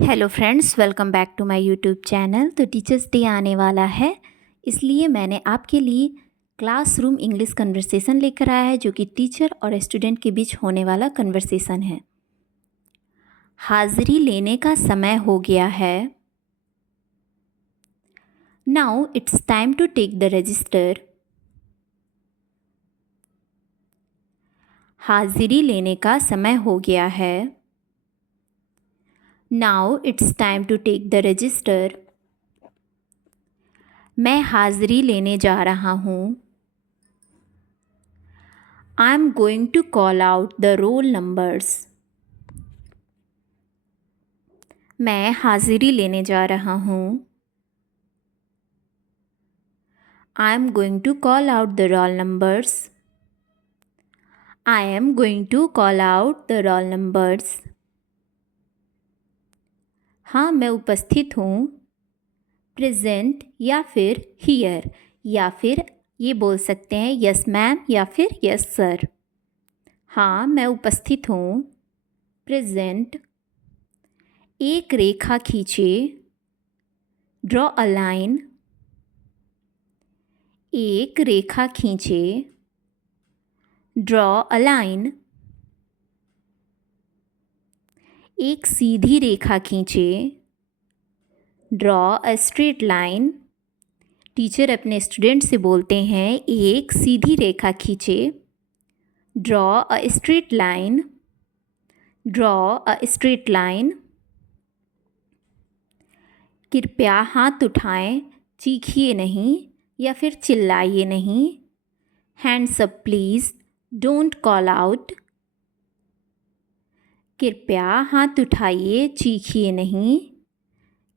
Hello friends, welcome back to my YouTube channel. तो teachers day आने वाला है, इसलिए मैंने आपके लिए क्लासरूम इंग्लिश कन्वर्सेशन लेकर आया है, जो कि टीचर और स्टूडेंट के बीच होने वाला कन्वर्सेशन है। हाजिरी लेने का समय हो गया है। Now it's time to take the register. हाजिरी लेने का समय हो गया है। Now it's time to take the register. मैं हाजिरी लेने जा रहा हूँ। I am going to call out the roll numbers. मैं हाजिरी लेने जा रहा हूँ। I am going to call out the roll numbers. I am going to call out the roll numbers. हाँ, मैं उपस्थित हूँ। प्रेजेंट या फिर हियर, या फिर ये बोल सकते हैं यस मैम या फिर यस सर। हाँ, मैं उपस्थित हूँ। प्रेजेंट। एक रेखा खींचिए। Draw a line. एक रेखा खींचिए। Draw a line. एक सीधी रेखा खींचिए। Draw a straight line. Teacher अपने स्टूडेंट से बोलते हैं एक सीधी रेखा खींचे। Draw a straight line. Draw a straight line. कृपया हाथ उठाएं, चीखिए नहीं या फिर चिल्लाइए नहीं। Hands up please, don't call out. कृपया हाथ उठाइए, चीखिए नहीं।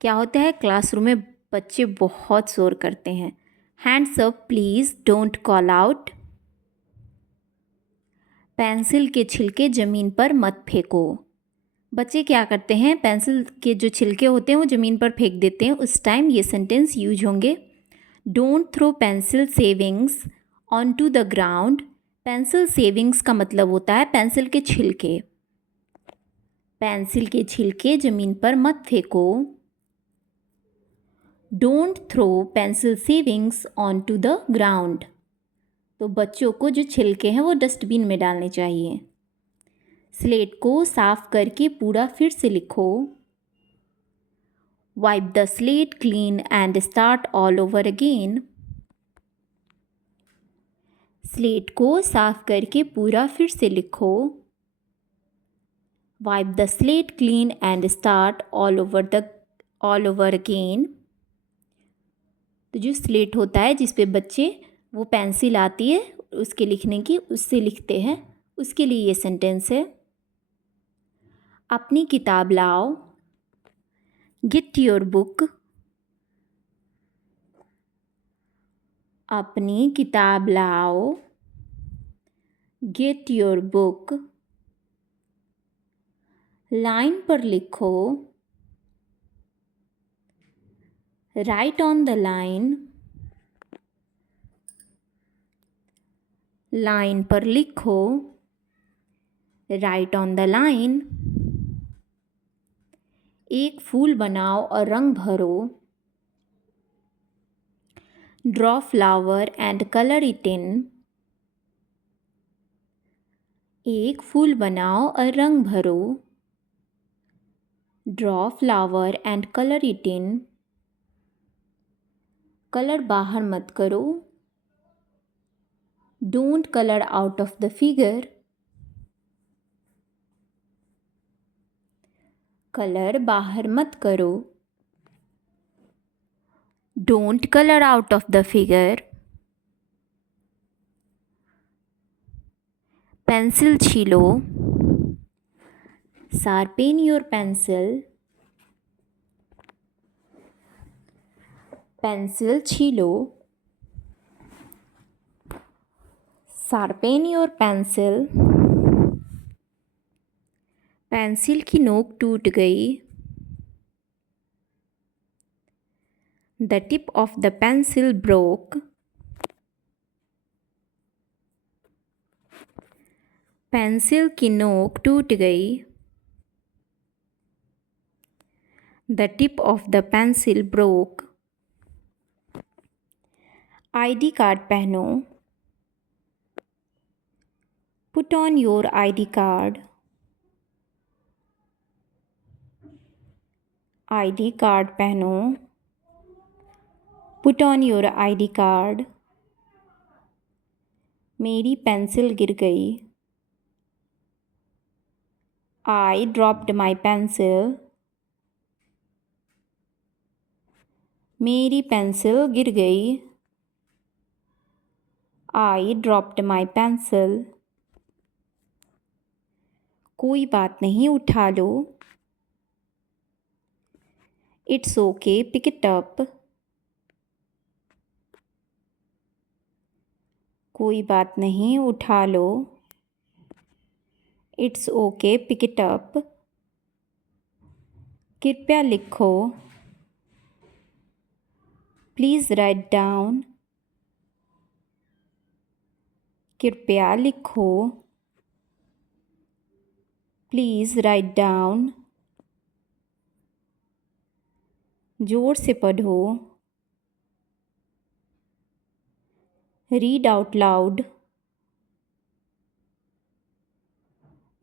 क्या होता है, क्लासरूम में बच्चे बहुत शोर करते हैं। Hands up please, don't call out. Pencil के छिलके ज़मीन पर मत फेंको। बच्चे क्या करते हैं, पेंसिल के जो छिलके होते हैं वो ज़मीन पर फेंक देते हैं। उस टाइम ये सेंटेंस यूज होंगे। Don't throw pencil shavings on to the ground. Pencil shavings का मतलब होता है पेंसिल के छिलके। पेंसिल के छिलके ज़मीन पर मत फेंको। Don't throw pencil shavings on to the ground. तो बच्चों को जो छिलके हैं वो डस्टबिन में डालने चाहिए। स्लेट को साफ करके पूरा फिर से लिखो। Wipe the slate clean and start all over again. Slate को साफ करके पूरा फिर से लिखो। Wipe the slate clean and start all over again. तो जो स्लेट होता है जिस पे बच्चे वो पेंसिल आती है उसके लिखने की, उससे लिखते हैं, उसके लिए ये सेंटेंस है। अपनी किताब लाओ। Get your book. अपनी किताब लाओ। Get your book. लाइन पर लिखो। Right on the line. Line पर लिखो। Right on the line. एक फूल बनाओ और रंग भरो। Draw flower and colour it in. एक फूल बनाओ और रंग भरो। Draw flower and colour it in. Colour बाहर मत करो। Don't colour out of the figure. Colour बाहर मत करो। Don't colour out of the figure. Pencil छीलो। Sharpen your pencil. पेंसिल छीलो। Sharpen your pencil. पेंसिल की नोक टूट गई। The tip of the pencil broke. Pencil की नोक टूट गई। The tip of the pencil broke. ID card पहनो. Put on your ID card. ID card पहनो. Put on your ID card. मेरी पेंसिल गिर गई. I dropped my pencil. मेरी पेंसिल गिर गई. I dropped my pencil. कोई बात नहीं, उठा लो. It's okay, pick it up. कोई बात नहीं, उठा लो. It's okay, pick it up. कृपया लिखो. Please write down. कृपया लिखो. Please write down. जोर से पढ़ो. Read out loud.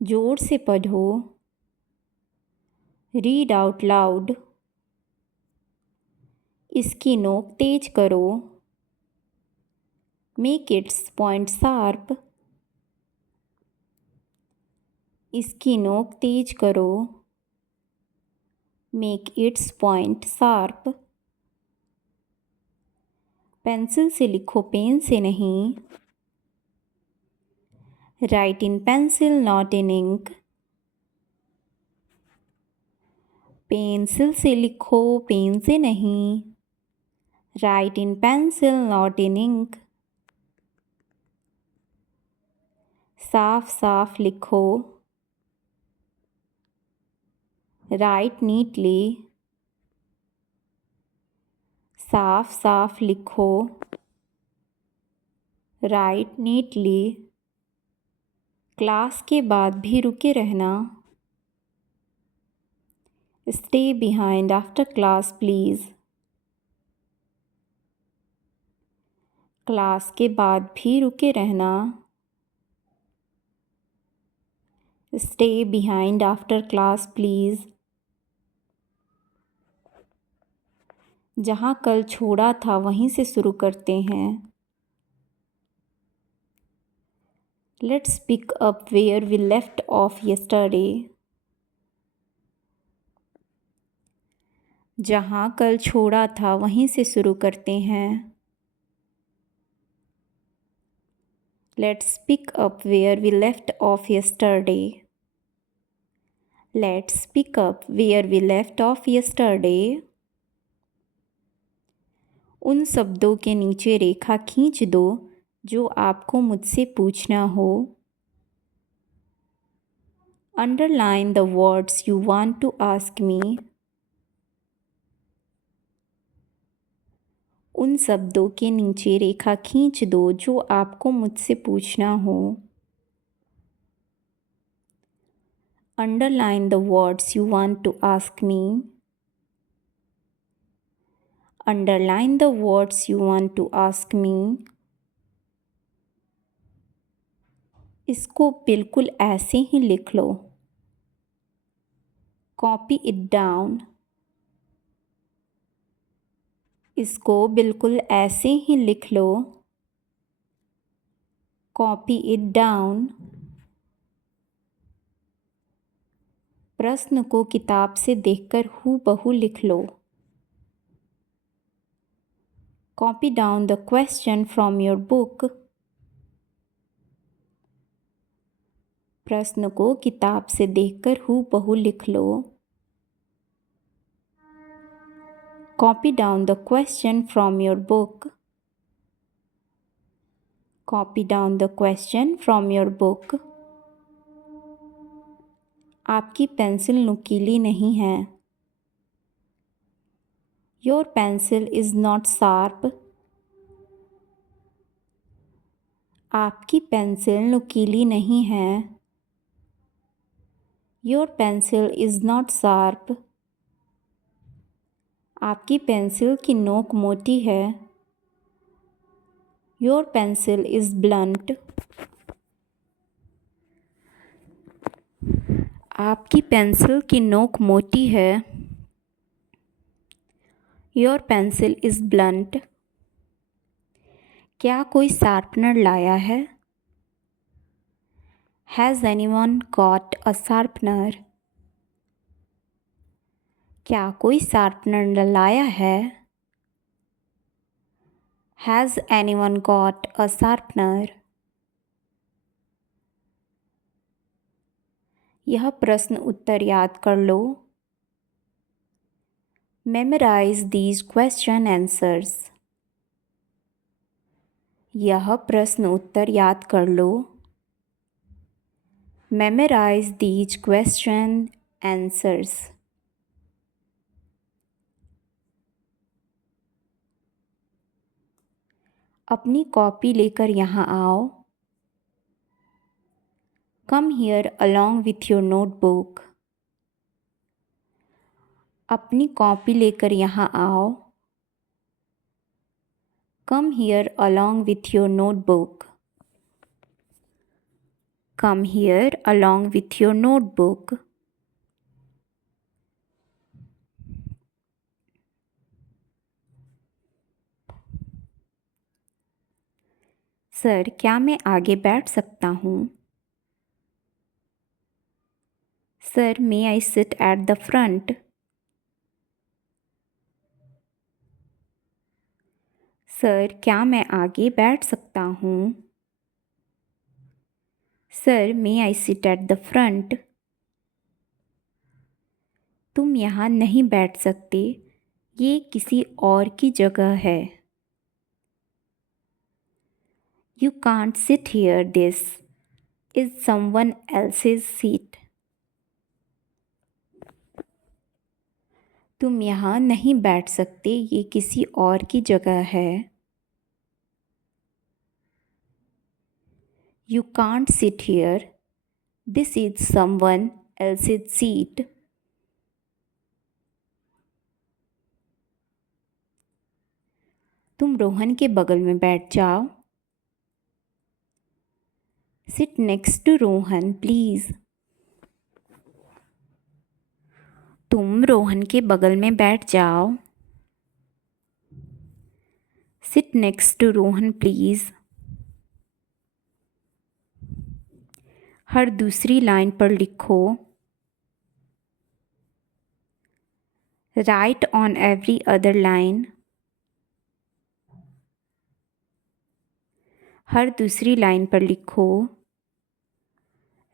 जोर से पढ़ो. Read out loud. इसकी नोक तेज करो. Make its point sharp. इसकी नोक तेज करो. Make its point sharp. Pencil से लिखो, पेन से नहीं. Write in pencil, not in ink. Pencil से लिखो, पेन से नहीं. Write in pencil, not in ink. साफ साफ लिखो. Write neatly. साफ साफ लिखो. Write neatly. क्लास के बाद भी रुके रहना. Stay behind after class, please. Class के बाद भी रुके रहना. Stay behind after class, please. जहाँ कल छोड़ा था वहीं से शुरू करते हैं. Let's pick up where we left off yesterday. जहाँ कल छोड़ा था वहीं से शुरू करते हैं. Let's pick up where we left off yesterday. Let's pick up where we left off yesterday. उन शब्दों के नीचे रेखा खींच दो जो आपको मुझसे पूछना हो. Underline the words you want to ask me. उन शब्दों के नीचे रेखा खींच दो जो आपको मुझसे पूछना हो. Underline the words you want to ask me. Underline the words you want to ask me. इसको बिल्कुल ऐसे ही लिख लो. Copy it down. इसको बिल्कुल ऐसे ही लिख लो. Copy it down. प्रश्न को किताब से देखकर हूबहू लिख लो. Copy down the question from your book. प्रश्न को किताब से देखकर हूबहू लिख लो. Copy down the question from your book. Copy down the question from your book. आपकी पेंसिल नुकीली नहीं है. Your pencil is not sharp. आपकी पेंसिल नुकीली नहीं है. Your pencil is not sharp. आपकी पेंसिल की नोक मोटी है। Your pencil is blunt. आपकी पेंसिल की नोक मोटी है। Your pencil is blunt. क्या कोई शार्पनर लाया है? Has anyone got a sharpener? क्या कोई शार्पनर लाया है? Has anyone got a sharpener? यह प्रश्न उत्तर याद कर लो। Memorize these question answers. यह प्रश्न उत्तर याद कर लो। Memorize these question answers. अपनी कॉपी लेकर यहाँ आओ। Come here along with your notebook. अपनी कॉपी लेकर यहाँ आओ। Come here along with your notebook. Come here along with your notebook. Sir, क्या मैं आगे बैठ सकता हूँ? Sir, may I sit at the front? Sir, क्या मैं आगे बैठ सकता हूँ? Sir, may I sit at the front? तुम यहाँ नहीं बैठ सकते, ये किसी और की जगह है। You can't sit here, this is someone else's seat. तुम यहाँ नहीं बैठ सकते, ये किसी और की जगह है। You can't sit here, this is someone else's seat. तुम रोहन के बगल में बैठ जाओ। Sit next to Rohan, please. तुम रोहन के बगल में बैठ जाओ। Sit next to Rohan, please. हर दूसरी लाइन पर लिखो। Write on every other line. हर दूसरी लाइन पर लिखो।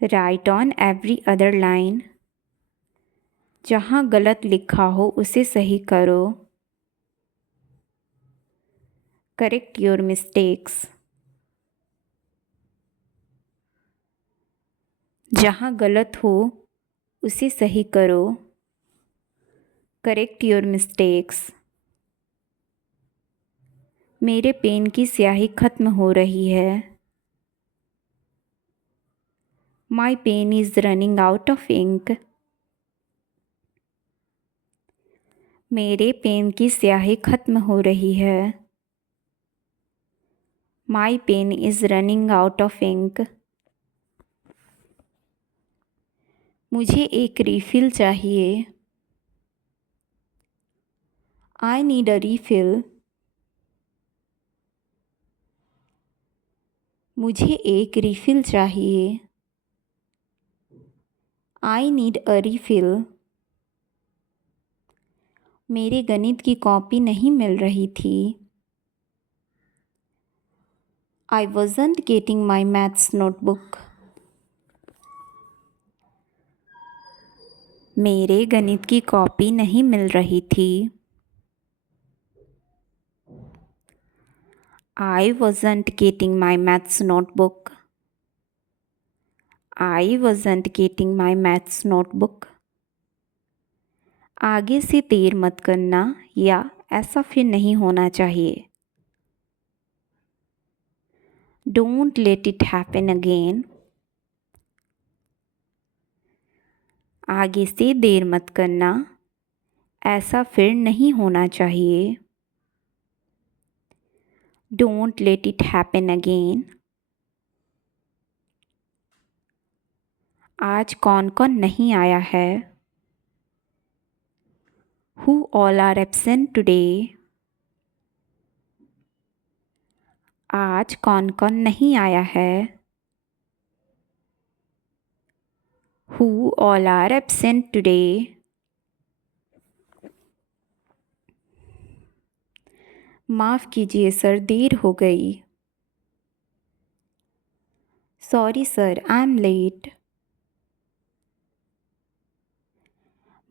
Write on every other line. जहाँ गलत लिखा हो उसे सही करो। Correct your mistakes. जहाँ गलत हो उसे सही करो। Correct your mistakes. मेरे पेन की स्याही खत्म हो रही है। My pen is running out of ink. मेरे पेन की स्याही खत्म हो रही है। My pen is running out of ink. मुझे एक रिफ़िल चाहिए। I need a refill. मुझे एक रिफ़िल चाहिए। I need a refill. मेरे गणित की कॉपी नहीं मिल रही थी। I wasn't getting my maths notebook. मेरे गणित की कॉपी नहीं मिल रही थी। I wasn't getting my maths notebook. I wasn't getting my maths notebook. आगे से देर मत करना, या ऐसा फिर नहीं होना चाहिए। Don't let it happen again. आगे से देर मत करना, ऐसा फिर नहीं होना चाहिए। Don't let it happen again. आज कौन कौन नहीं आया है? Who all are absent today? आज कौन कौन नहीं आया है? Who all are absent today? माफ़ कीजिए सर, देर हो गई। Sorry sir, I am late.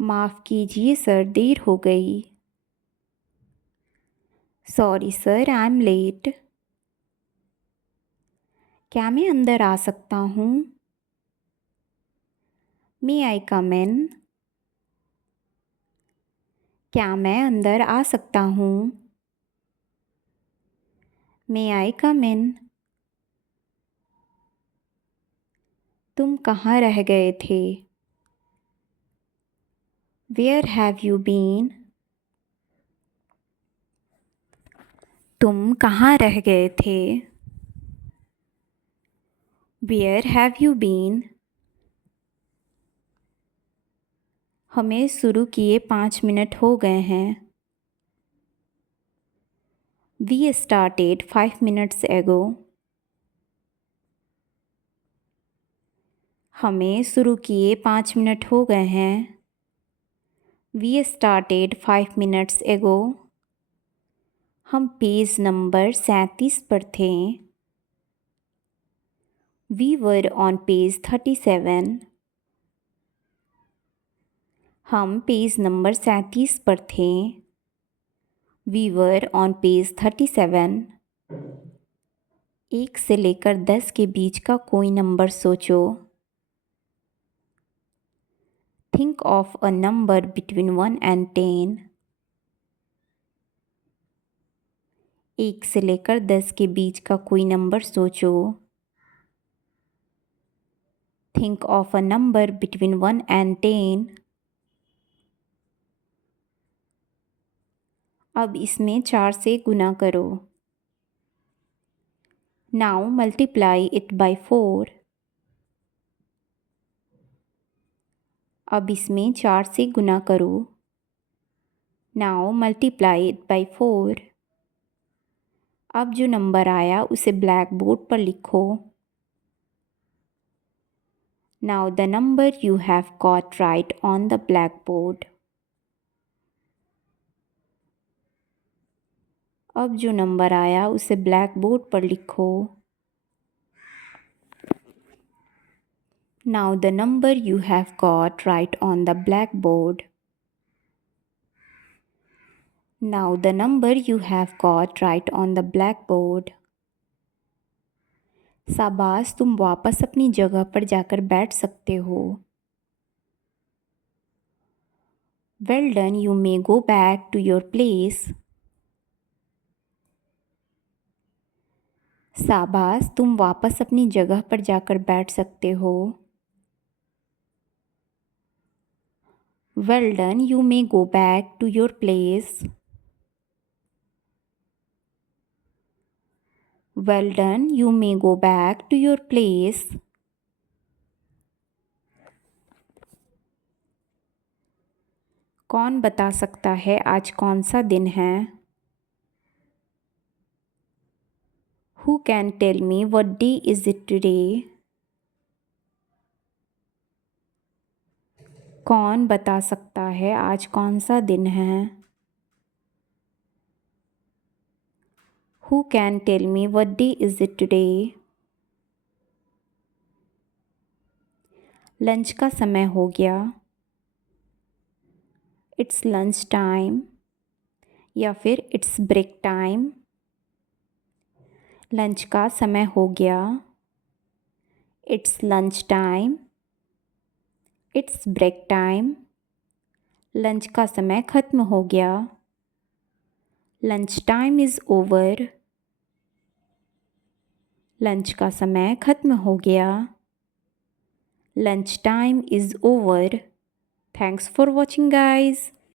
माफ़ कीजिए सर, देर हो गई। Sorry sir, I am late. क्या मैं अंदर आ सकता हूँ? मे आई कम इन? क्या मैं अंदर आ सकता हूँ? मे आई कम इन? तुम कहाँ रह गए थे? Where have you been? तुम कहाँ रह गए थे? Where have you been? हमें शुरू किए 5 मिनट हो गए हैं। We started 5 minutes ago. हमें शुरू किए 5 मिनट हो गए हैं। We started 5 minutes ago. हम पेज नंबर 37 पर थे। We were on page 37. हम पेज नंबर 37 पर थे। We were on page 37. 1 से लेकर 10 के बीच का कोई नंबर सोचो। Think of a number between 1 and 10. 1 से लेकर 10 के बीच का कोई नंबर सोचो। Think of a number between 1 and 10. अब इसमें 4 से गुना करो। Now multiply it by 4. अब इसमें 4 से गुना करो। Now multiply it by 4. अब जो नंबर आया उसे ब्लैक बोर्ड पर लिखो। Now the number you have got right on the blackboard. अब जो नंबर आया उसे ब्लैक बोर्ड पर लिखो। Now the number you have got right on the blackboard. Now the number you have got right on the blackboard. शाबाश, तुम वापस अपनी जगह पर जाकर बैठ सकते हो। Well done, you may go back to your place. शाबाश, तुम वापस अपनी जगह पर जाकर बैठ सकते हो। Well done, you may go back to your place. Well done, you may go back to your place. कौन बता सकता है आज कौन सा दिन है? Who can tell me what day is it today? कौन बता सकता है आज कौन सा दिन है? Who can tell me what day is it today? Lunch का समय हो गया। It's lunch time या फिर it's break time. लंच का समय हो गया। It's lunch time. It's break time. Lunch का समय ख़त्म हो गया। Lunch time is over. Lunch का समय ख़त्म हो गया। Lunch time is over. Thanks for watching, guys.